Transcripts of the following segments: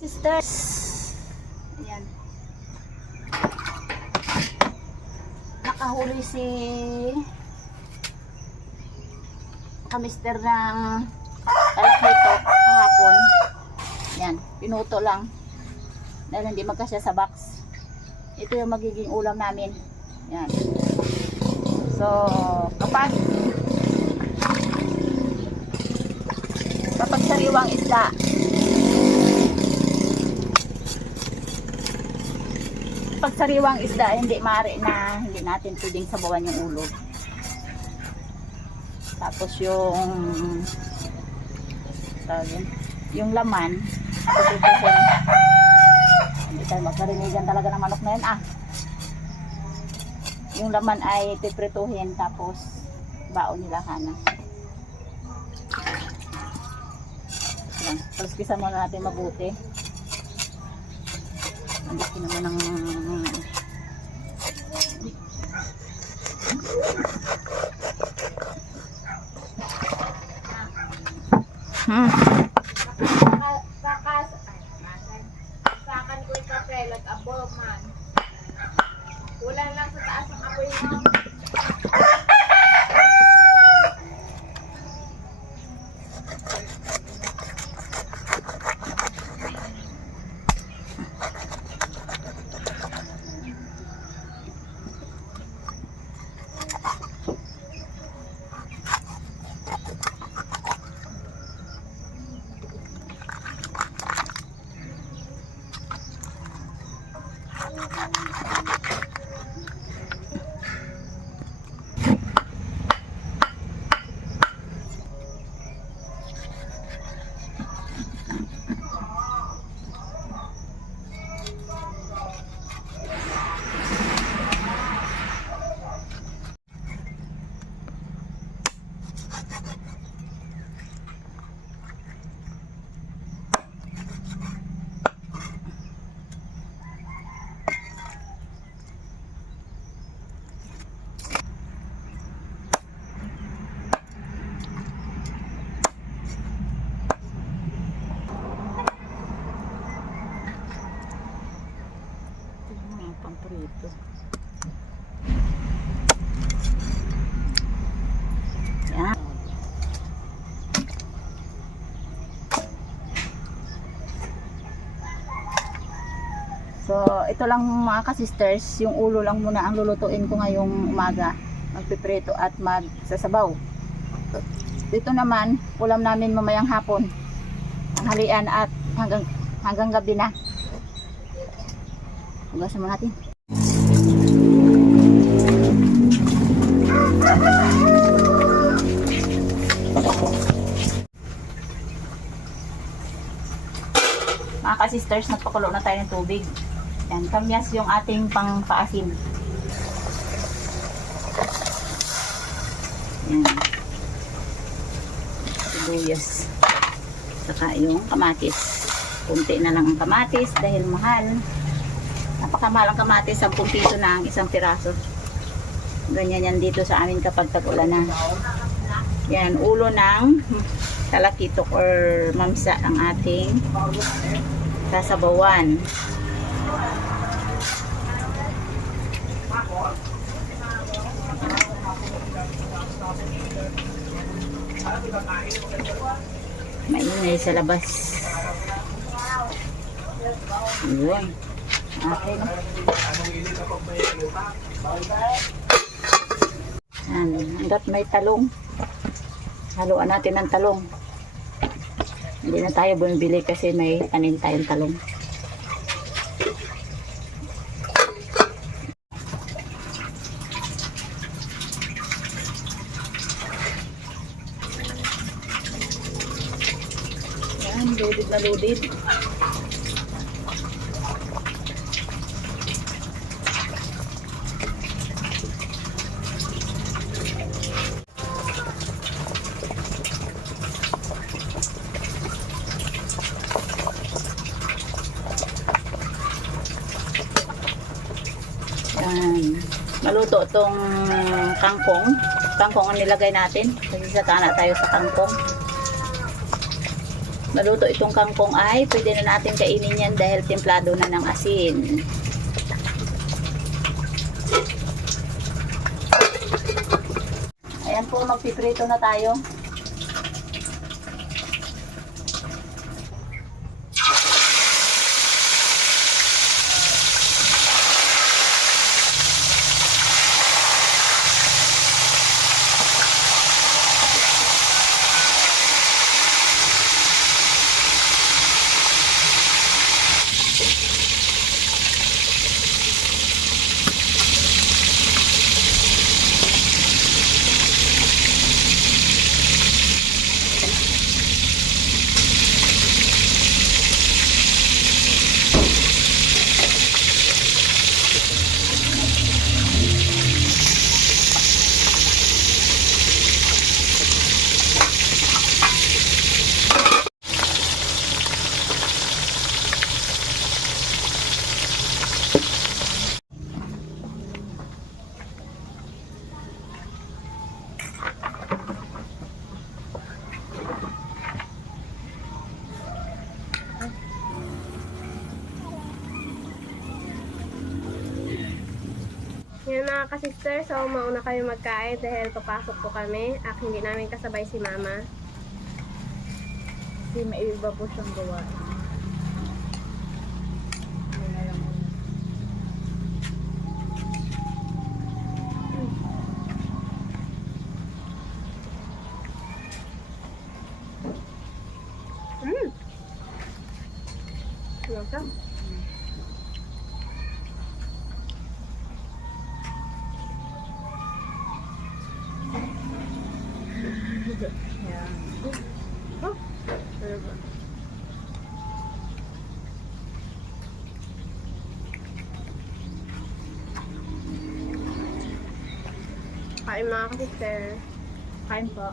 Sisters. Ayan. Nakahuli si kamister ng talakito kahapon. Ayan. Pinuto lang. Dahil hindi magkasya sa box. Ito yung magiging ulam namin. Ayan. So, kapag sariwang isda, pag sariwang isda, hindi maaari na hindi natin pwedeng sabawan yung ulo. Tapos yung laman, hindi tayo magkarinigan talaga ng manok na yun. Yung laman ay piprituhin, tapos baon nila kana. Tapos kisa muna natin mabuti. Andito naman ng sakan ko yung papel at above man. Kulang lang sa taas ng apoy mo. pamprito. Yan. So, ito lang mga ka-sisters, yung ulo lang muna ang lulutuin ko ngayong umaga. Magpiprito at magsasabaw. Dito naman, ulam namin mamayang hapon. Tanghalian at hanggang gabi na. Hugasan mo natin. Mga ka-sisters, nagpakulo na tayo ng tubig. Yan, kamyas yung ating pang-paasim. Yan. Sibuyas. Saka yung kamatis. Kunti na lang ang kamatis dahil mahal. Napakamahal ang kamatis, 10 piso na ang isang piraso. Ganyan yan dito sa amin kapag tag-ulan na. Yan, ulo ng talakitok or mamsa ang ating sasabawan. Mainay sa labas. Yun. Okay. Hanggat may talong, haluan natin ng talong. Hindi na tayo bumibili kasi may tanim tayong talong. Yan, loaded na loaded. Maluto itong kangkong. Kangkong ang nilagay natin. Kasi sa kana tayo sa kangkong. maluto itong kangkong ay pwede na natin kainin yan dahil templado na ng asin. Ayan po, magpiprito na tayo. Yan mga ka-sister, so mauna kayo magkain dahil papasok po kami at hindi namin kasabay si mama. Kasi may iba po siyang gawa. Lasa. Oh, ano ba? Kain mga ka-sister. Kain po.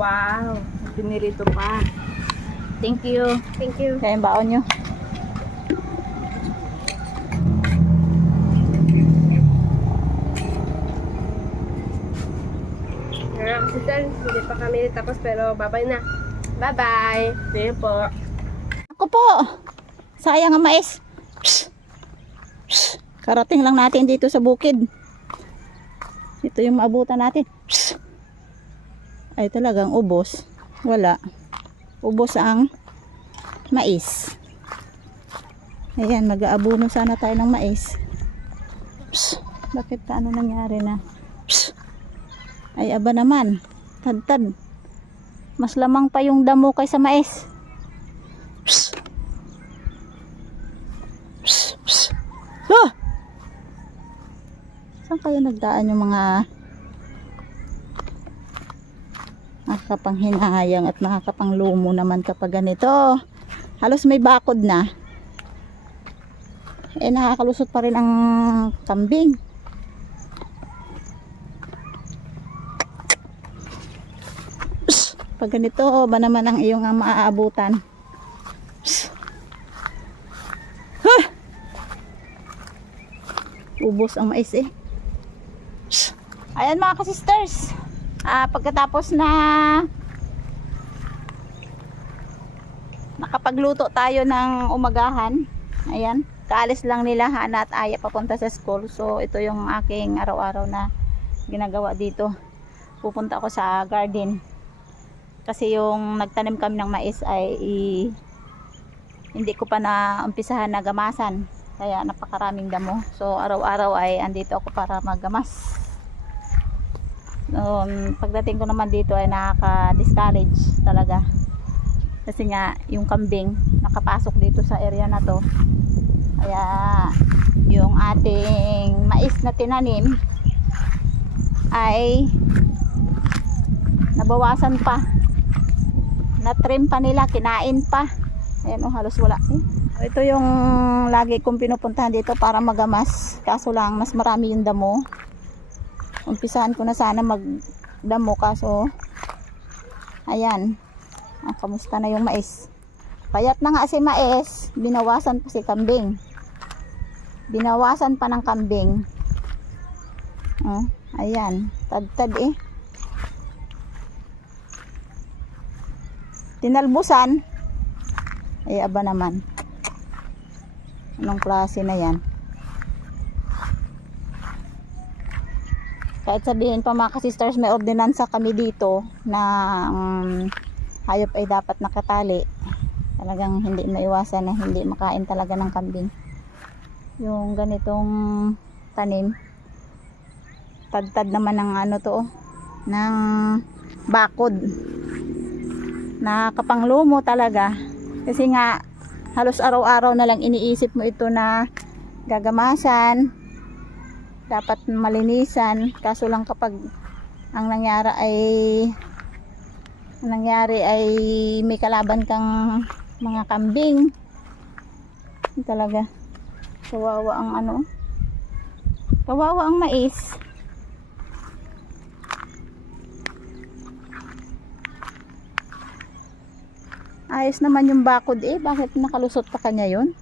Wow, pinirito pa. Thank you. Thank you. Kaya yung baon nyo. Mga ka-sister, hindi pa kami tapos pero bye-bye na. Bye-bye. Sige po. Ako po. Sayang ang mais. Psst. Psst. Karating lang natin dito sa bukid. Ito yung maabutan natin. Psst. Ay talagang ubos. Wala. Ubos ang mais. Ayan, mag-aabuno sana tayo ng mais. Psst. Bakit ano nangyari na? Psst. Ay aba naman. Tad-tad. Mas lamang pa yung damo kaysa mais. Psst. Psst. Psst. Ah! Saan kaya nagdaan yung mga nakakapanghinayang at nakakapanglumo naman kapag ganito? Halos may bakod na. Eh nakakalusot pa rin ang kambing. Psst. Pag ganito ba naman ang iyong maaabutan? Psst. Huh! Ubos ang mais eh. Psst. Ayan mga ka-sisters. Pagkatapos na nakapagluto tayo ng umagahan, ayan, kaalis lang nila Hana at Aya papunta sa school. So ito yung aking araw-araw na ginagawa dito. Pupunta ako sa garden kasi yung nagtanim kami ng mais ay hindi ko pa na umpisahan na gamasan, kaya napakaraming damo. So araw-araw ay andito ako para maggamas. Pagdating ko naman dito ay nakaka-discourage talaga kasi nga yung kambing nakapasok dito sa area na to, kaya yung ating mais na tinanim ay nabawasan pa, na-trim pa nila, kinain pa. Ayan o, halos wala ito yung lagi kong pinupuntahan dito para magamas, kaso lang mas marami yung damo. Umpisahan ko na sana magdamo kaso ayan. Kamusta na yung mais? Payat na nga si mais, binawasan pa si kambing. Binawasan pa ng kambing. Ayan, tad-tad eh. Tinalbusan. Ay aba naman. Anong klase na yan? Kahit sabihin pa mga ka-sisters, may ordinansa kami dito na hayop ay dapat nakatali. Talagang hindi maiwasan na hindi makain talaga ng kambing. Yung ganitong tanim, tad-tad naman ng ano to, ng bakod. Nakapanglumo talaga. Kasi nga, halos araw-araw na lang iniisip mo ito na gagamasan. Dapat malinisan. Kaso lang kapag ang nangyari ay may kalaban kang mga kambing, talaga kawawa ang ano, kawawa ang mais. Ayos naman yung bakod eh, bakit nakalusot pa kanya yun?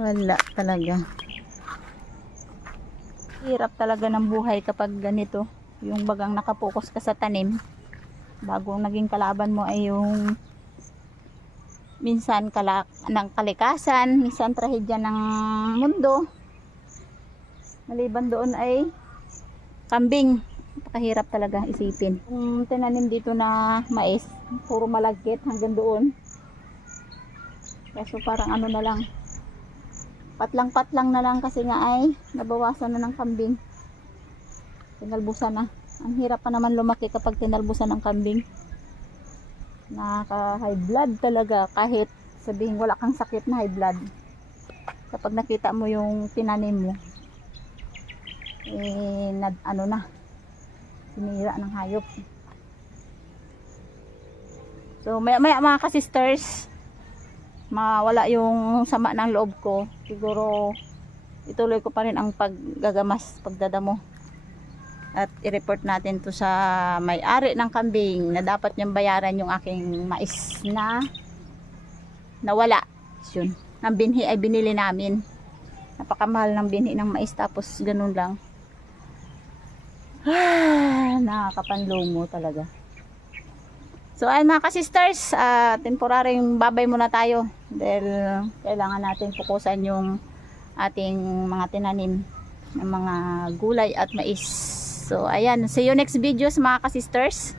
Wala talaga. Hirap talaga ng buhay kapag ganito. Yung bagang nakapokus ka sa tanim. Bago naging kalaban mo ay yung minsan ng kalikasan, minsan trahedya ng mundo. Maliban doon ay kambing. Napakahirap talaga isipin. Yung tinanim dito na mais, puro malagkit hanggang doon. Kaso parang ano na lang, patlang-patlang na lang kasi nga ay nabawasan na ng kambing. Tinalbusan na. Ang hirap pa naman lumaki kapag tinalbusan ng kambing. Nakaka-high blood talaga kahit sabihin wala kang sakit na high blood. Kapag nakita mo yung tinanim mo, ano na, sinira ng hayop. So maya mga ka-sisters, mawala yung sama ng loob ko, siguro ituloy ko pa rin ang paggagamas, pagdadamo. At i-report natin to sa may-ari ng kambing na dapat niyang bayaran yung aking mais na nawala. Yun. Ang binhi ay binili namin. Napakamahal ng binhi ng mais tapos ganun lang. Nakakapanlumo talaga. So ayun mga ka-sisters, temporaryong babay muna tayo dahil kailangan natin fokusan yung ating mga tinanim ng mga gulay at mais. So ayan, see you next videos mga ka-sisters.